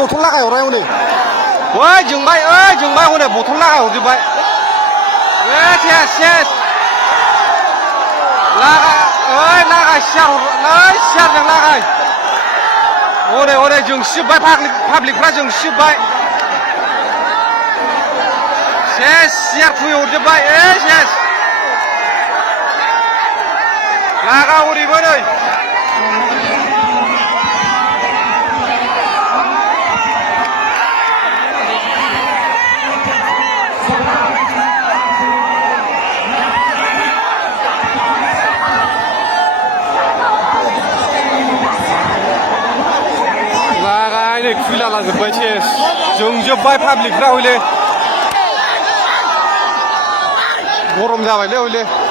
bottle लागायहरबाय हनै ओइ जोंबाय हनै बथल लागायहरजोब्बाय सेस लागाय सियारजों लागाय हनै जोंसिजोब्बाय पाब्लिकफ्रा जोंसिजोब्बाय सेस सियार खुबैहरजोब्बाय सेस लागा हरैबो नै लागाय नै खुला लाजोब्बाय सेस जोंजोब्बाय पाब्लिकफ्रा हयले गरम जाबायलै हयले